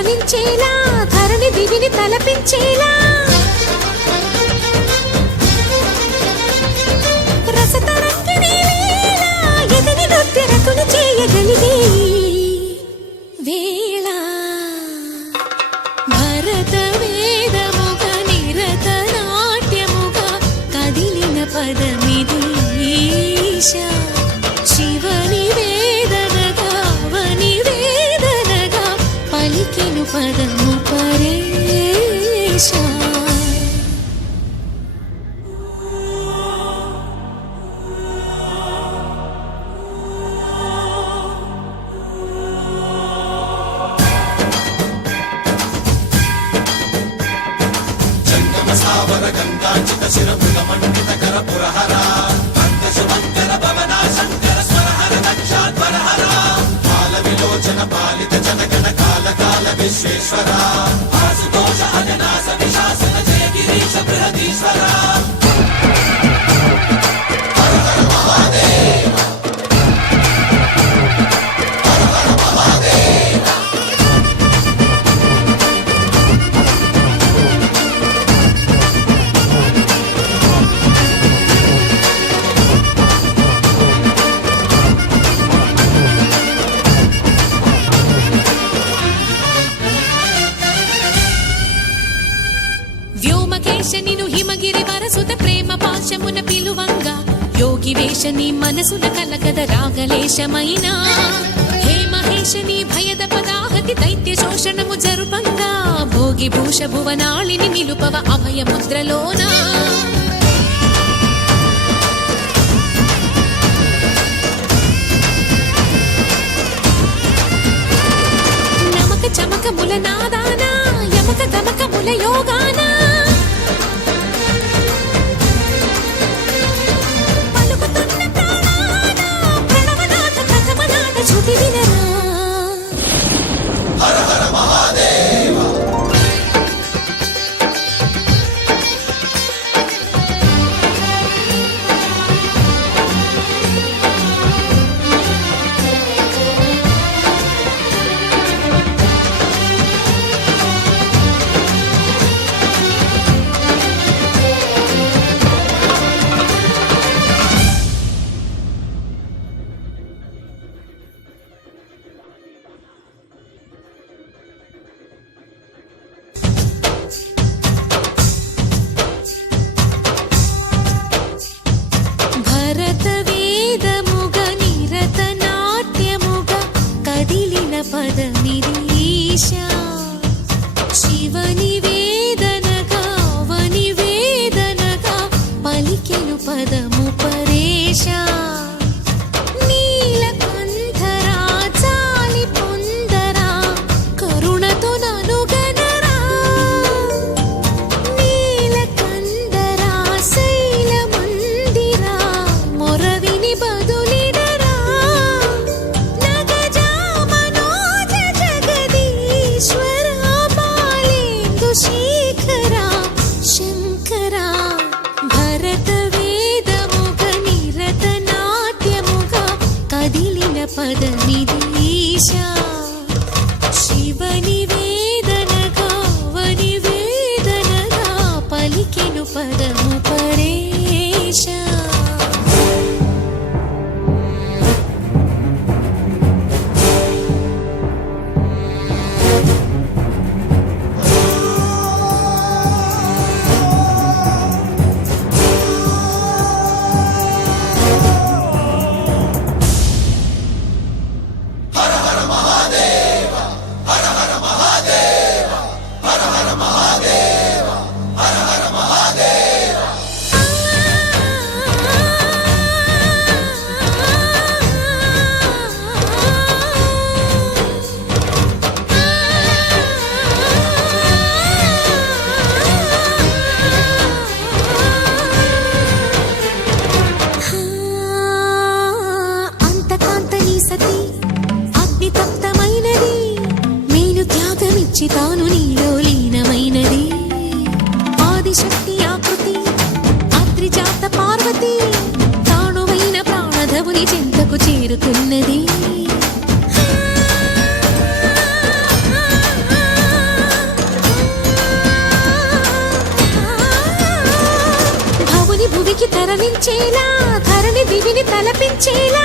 తరలించేలా ధరణి దివిని తలపించేలా రసతరంగిణి లీలా ఎదిని నృత్యరతులు చేయగలిగే వేళ భరత వేదముగ నిరత నాట్యముగా కదిలిన పదమిది ఈశా శివని వేదనగా వని వేదనగా పలికెను పదము పరేశా గంగాచిత శిరముల మండిత కర పురహర శంకర భవన శంకర స్వరహర దక్షాధ్వరహర కాల విలోచన పాలిత జనగణ కాల కాల విశ్వేశ్వర ఆశుతోష అజనాశ విశాసన జయ గిరీశ బృహదీశ్వర హర హర మహాదేవ హర హర మహాదేవ వ్యోమకేశనిను హిమగిరి వరసుత ప్రేమ పాశమున పిలువంగా యోగి వేషని మనసున కలకద రాగలేశమైనా హే మహేశని భయద పదాహతి దైత్య శోషణము జరుపంగా భోగి భూష భువనాళిని నిలుపవ అభయ ముద్రలోనా నమక చమకముల నాదానా యమక దమకముల యోగానా పలుకుతున్న ప్రాణాన ప్రణవనాథ ప్రథమనాథ శృతి వినరా హర హర మహాదేవ భరత వేదముగ నిరత నాట్యముగ కదిలిన పదమిది ఈశా శివని వేదనగా వని వేదనగా పలికెను పదము పరేశా నీలకంఠరా చాలి పొందరా కరుణతో ననుగనరా నీలకందరా శైల మందిరా మొరవిని బదులిడరా నగజా మనోజ జగదీశ్వర బాలేందు శేఖరా శంకరా భరత వేదముగ నిరత నాట్యముగా కదిలిన పదమిది ఈశా శివని వేదనగా వని వేదనగా పలికెను పదము పరేశా హర హర మహాదేవ హర హర మహాదేవ హర హర మహాదేవ హర హర మహాదేవ అంతకాంతని సతి అగ్నితప్తమైనది మేలు త్యాగమిచ్చి తాను నీలో లీనమైనది ఆదిశక్తి ఆకృతి అద్రిజాత పార్వతి తానువైన ప్రాణధవుని చింతకు చేరుకున్నది భూమికి తరలించేలా ధరణి దివిని తలపించేలా